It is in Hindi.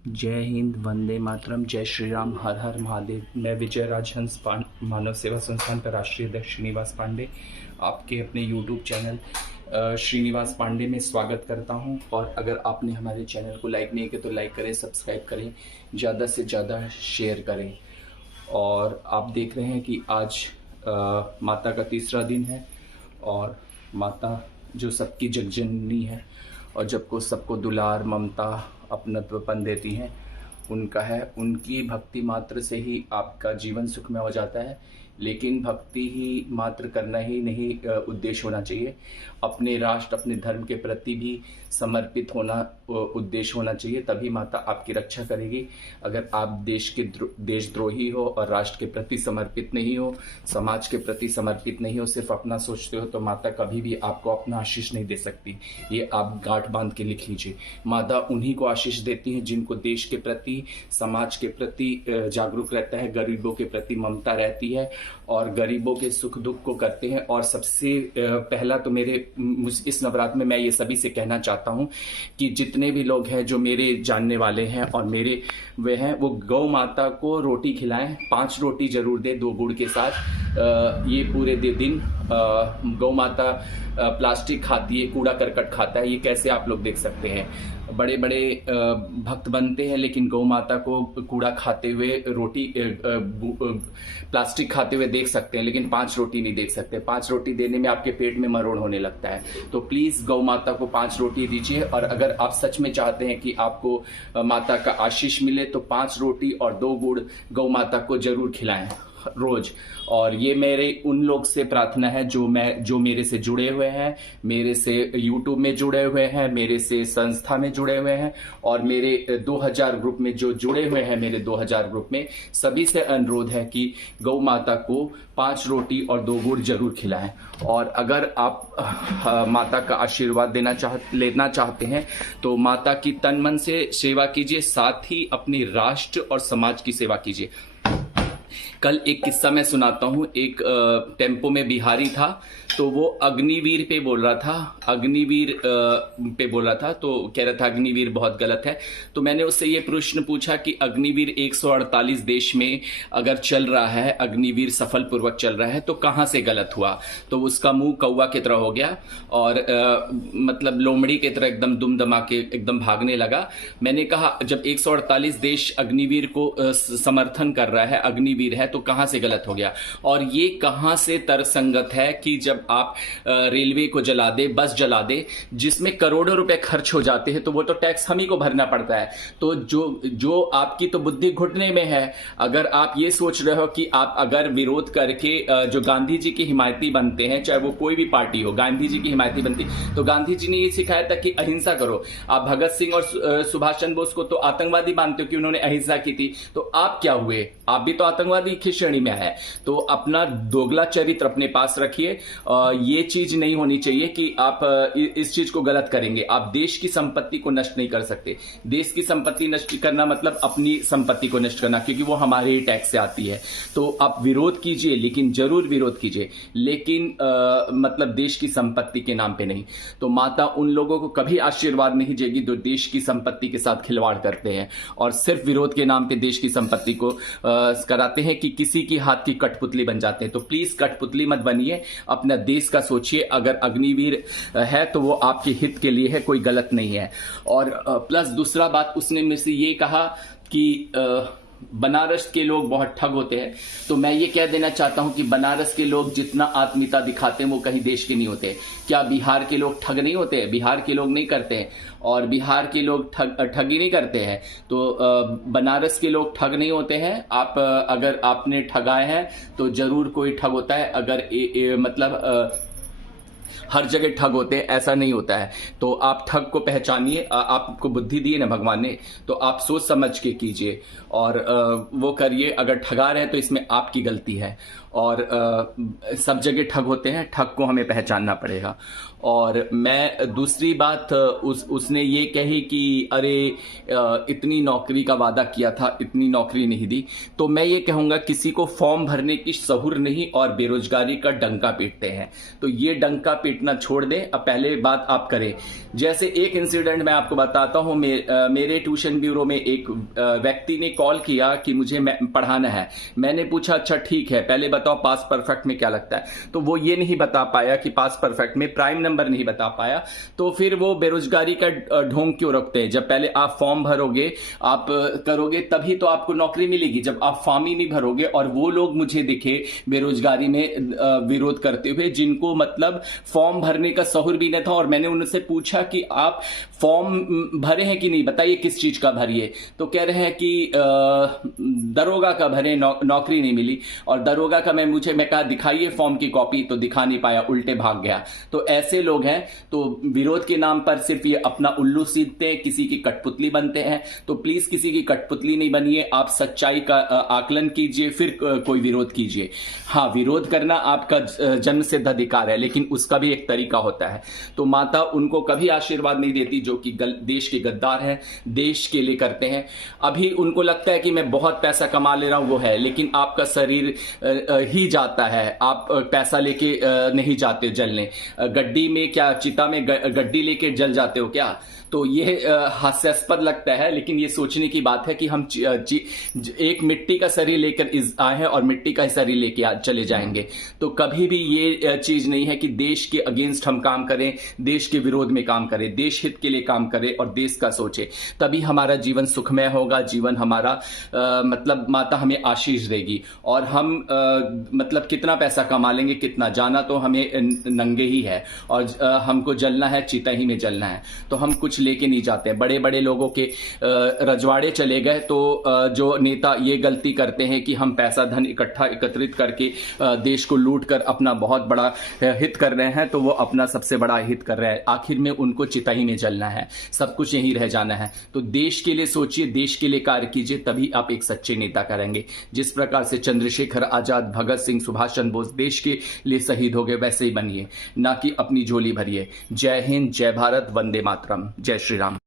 जय हिंद, वंदे मातरम, जय श्री राम, हर हर महादेव। मैं विजय राजहंस मानव सेवा संस्थान का राष्ट्रीय अध्यक्ष श्रीनिवास पांडे आपके अपने YouTube चैनल श्रीनिवास पांडे में स्वागत करता हूं। और अगर आपने हमारे चैनल को लाइक नहीं किया तो लाइक करें, सब्सक्राइब करें, ज़्यादा से ज़्यादा शेयर करें। और आप देख रहे हैं कि आज माता का तीसरा दिन है और माता जो सबकी जगजननी है और जबको सबको दुलार, ममता, अपनत्वपन देती हैं, उनका है। उनकी भक्ति मात्र से ही आपका जीवन सुखमय हो जाता है। लेकिन भक्ति ही मात्र करना ही नहीं उद्देश्य होना चाहिए। अपने राष्ट्र, अपने धर्म के प्रति भी समर्पित होना उद्देश्य होना चाहिए, तभी माता आपकी रक्षा करेगी। अगर आप देशद्रोही हो और राष्ट्र के प्रति समर्पित नहीं हो, समाज के प्रति समर्पित नहीं हो, सिर्फ अपना सोचते हो, तो माता कभी भी आपको अपना आशीष नहीं दे सकती। ये आप गांठ बांध के लिख लीजिए। माता उन्हीं को आशीष देती है जिनको देश के प्रति, समाज के प्रति जागरूक रहता है, गरीबों के प्रति ममता रहती है और गरीबों के सुख दुख को करते हैं। और सबसे पहला तो इस नवरात्र में मैं ये सभी से कहना चाहता हूँ कि जितने भी लोग हैं जो मेरे जानने वाले हैं और मेरे वे हैं, वो गौ माता को रोटी खिलाएं। 5 रोटी जरूर दें 2 गुड़ के साथ। ये पूरे दिन गौ माता प्लास्टिक खाती है, कूड़ा करकट खाता है। ये कैसे आप लोग देख सकते हैं। बड़े बड़े भक्त बनते हैं लेकिन गौ माता को कूड़ा खाते हुए, रोटी प्लास्टिक खाते हुए देख सकते हैं, लेकिन 5 रोटी नहीं देख सकते। 5 रोटी देने में आपके पेट में मरोड़ होने लगता है। तो प्लीज गौ माता को 5 रोटी दीजिए। और अगर आप सच में चाहते हैं कि आपको माता का आशीष मिले तो 5 रोटी और 2 गुड़ गौ माता को जरूर खिलाएं रोज। और ये मेरे उन लोग से प्रार्थना है जो मेरे से जुड़े हुए हैं, मेरे से YouTube में जुड़े हुए हैं, मेरे से संस्था में जुड़े हुए हैं और मेरे 2000 ग्रुप में जो जुड़े हुए हैं, मेरे 2000 ग्रुप में सभी से अनुरोध है कि गौ माता को 5 रोटी और 2 गुड़ जरूर खिलाएं। और अगर आप माता का आशीर्वाद लेना चाहते हैं तो माता की तन मन से सेवा कीजिए, साथ ही अपने राष्ट्र और समाज की सेवा कीजिए। कल एक किस्सा मैं सुनाता हूँ। एक टेम्पो में बिहारी था, तो वो अग्निवीर पे बोल रहा था, तो कह रहा था अग्निवीर बहुत गलत है। तो मैंने उससे ये प्रश्न पूछा कि अग्निवीर 148 देश में अगर चल रहा है, अग्निवीर सफल पूर्वक चल रहा है, तो कहाँ से गलत हुआ? तो उसका मुंह कौवा की तरह हो गया और मतलब लोमड़ी की तरह एकदम दुम दमा के एकदम भागने लगा। मैंने कहा जब 148 देश अग्निवीर को समर्थन कर रहा है, अग्निवीर है, तो कहां से गलत हो गया? और ये कहां से तर्कसंगत है कि जब आप रेलवे को जला दे, बस जला दे, जिसमें करोड़ों रुपए खर्च हो जाते हैं, तो वो तो टैक्स हम ही को भरना पड़ता है। तो जो आपकी तो बुद्धि घुटने में है। अगर आप ये सोच रहे हो कि आप अगर विरोध करके जो गांधी जी की हिमायती बनते हैं, चाहे वो कोई भी पार्टी हो, गांधी जी की हिमायती बनती, तो गांधी जी ने ये सिखाया था कि अहिंसा करो। आप भगत सिंह और सुभाष चंद्र बोस को तो आतंकवादी मानते हो कि उन्होंने अहिंसा की थी, तो आप क्या हुए? आप भी तो आतंकवादी की श्रेणी में है। तो अपना दोगला चरित्र अपने पास रखिए। ये चीज नहीं होनी चाहिए कि आप इस चीज को गलत करेंगे। आप देश की संपत्ति को नष्ट नहीं कर सकते। देश की संपत्ति नष्ट करना मतलब अपनी संपत्ति को नष्ट करना, क्योंकि वो हमारे ही टैक्स से आती है। तो आप विरोध कीजिए, लेकिन जरूर विरोध कीजिए, लेकिन मतलब देश की संपत्ति के नाम पे नहीं। तो माता उन लोगों को कभी आशीर्वाद नहीं देगी जो देश की संपत्ति के साथ खिलवाड़ करते हैं और सिर्फ विरोध के नाम पे देश की संपत्ति को कराते हैं कि किसी की हाथ की कठपुतली बन जाते हैं। तो प्लीज कठपुतली मत बनिए, अपना देश का सोचिए। अगर अग्निवीर है तो वो आपके हित के लिए है, कोई गलत नहीं है। और प्लस दूसरा बात, उसने मेरे से ये कहा कि बनारस के लोग बहुत ठग होते हैं। तो मैं ये कह देना चाहता हूं कि बनारस के लोग जितना आत्मीयता दिखाते हैं वो कहीं देश के नहीं होते। क्या बिहार के लोग ठग नहीं होते? बिहार के लोग नहीं करते हैं और बिहार के लोग ठगी नहीं करते हैं। तो बनारस के लोग ठग नहीं होते हैं। आप अगर आपने ठगाए हैं तो जरूर कोई ठग होता है। अगर मतलब हर जगह ठग होते हैं, ऐसा नहीं होता है। तो आप ठग को पहचानिए। आपको बुद्धि दी है ना भगवान ने, तो आप सोच समझ के कीजिए और वो करिए। अगर ठगा रहे हैं तो इसमें आपकी गलती है। और सब जगह ठग होते हैं, ठग को हमें पहचानना पड़ेगा। और मैं दूसरी बात उसने ये कही कि अरे इतनी नौकरी का वादा किया था, इतनी नौकरी नहीं दी। तो मैं ये कहूँगा किसी को फॉर्म भरने की सहूर नहीं और बेरोजगारी का डंका पीटते हैं, तो ये डंका पीटना छोड़ दें। अब पहले बात आप करें। जैसे एक इंसिडेंट मैं आपको बताता हूँ। मेरे ट्यूशन ब्यूरो में एक व्यक्ति ने कॉल किया कि मुझे पढ़ाना है। मैंने पूछा अच्छा ठीक है, पहले बताओ पास परफेक्ट में क्या लगता है। तो वो ये नहीं बता पाया कि पास परफेक्ट में प्राइम नंबर नहीं बता पाया। तो फिर वो बेरोजगारी का ढोंग क्यों रखते हैं? जब पहले आप फॉर्म भरोगे, आप करोगे, तभी तो आपको नौकरी मिलेगी। जब आप फॉर्म ही नहीं भरोगे, और वो लोग मुझे दिखे बेरोजगारी में विरोध करते हुए जिनको मतलब फॉर्म भरने का सहूर भी नहीं था। और मैंने उनसे पूछा कि आप फॉर्म भरे हैं कि नहीं, बताइए किस चीज का भरिए। तो कह रहे हैं कि दरोगा का भरे, नौकरी नहीं मिली। और दरोगा का मैं कहा दिखाइए फॉर्म की कॉपी, तो दिखा नहीं पाया, उल्टे भाग गया। तो ऐसे लोग हैं। तो विरोध के नाम पर सिर्फ ये अपना उल्लू सीधते हैं, किसी की कठपुतली बनते हैं। तो प्लीज किसी की कठपुतली नहीं बनिए, आप सच्चाई का आकलन कीजिए, फिर कोई विरोध कीजिए। हाँ, विरोध करना आपका जन्म सिद्ध अधिकार है, लेकिन उसका भी एक तरीका होता है। तो माता उनको कभी आशीर्वाद नहीं देती जो कि देश के गद्दार हैं, देश के लिए करते हैं। अभी उनको लगता है कि मैं बहुत पैसा कमा ले रहा हूं, वो है, लेकिन आपका शरीर ही जाता है। आप पैसा लेके नहीं जाते जलने। गड्डी में क्या, चिता में गड्डी लेके जल जाते हो क्या? तो ये हास्यास्पद लगता है, लेकिन ये सोचने की बात है कि हम एक मिट्टी का शरीर लेकर आए हैं और मिट्टी का शरीर लेके चले जाएंगे। तो कभी भी ये चीज नहीं है कि देश के अगेंस्ट हम काम करें, देश के विरोध में काम करें। देश हित के लिए काम करें और देश का सोचे, तभी हमारा जीवन सुखमय होगा। जीवन हमारा मतलब माता हमें आशीष देगी। और हम मतलब कितना पैसा कमा लेंगे, कितना, जाना तो हमें नंगे ही है, और हमको जलना है, चिता ही में जलना है। तो हम कुछ लेके नहीं जाते हैं। बड़े बड़े लोगों के रजवाड़े चले गए, तो जो नेता ये गलती करते हैं कि हम पैसा धन एकत्रित करके देश को लूट कर अपना बहुत बड़ा हित कर रहे हैं, तो वो अपना सबसे बड़ा हित कर रहे हैं। आखिर में उनको चिता ही में जलना है, सब कुछ यहीं रह जाना है। तो देश के लिए सोचिए, देश के लिए कार्य कीजिए, तभी आप एक सच्चे नेता करेंगे। जिस प्रकार से चंद्रशेखर आजाद, भगत सिंह, सुभाष चंद्र बोस देश के लिए शहीद हो गए, वैसे ही बनिए, ना कि अपनी झोली भरिए। जय हिंद, जय भारत, वंदे मातरम, जय श्री राम।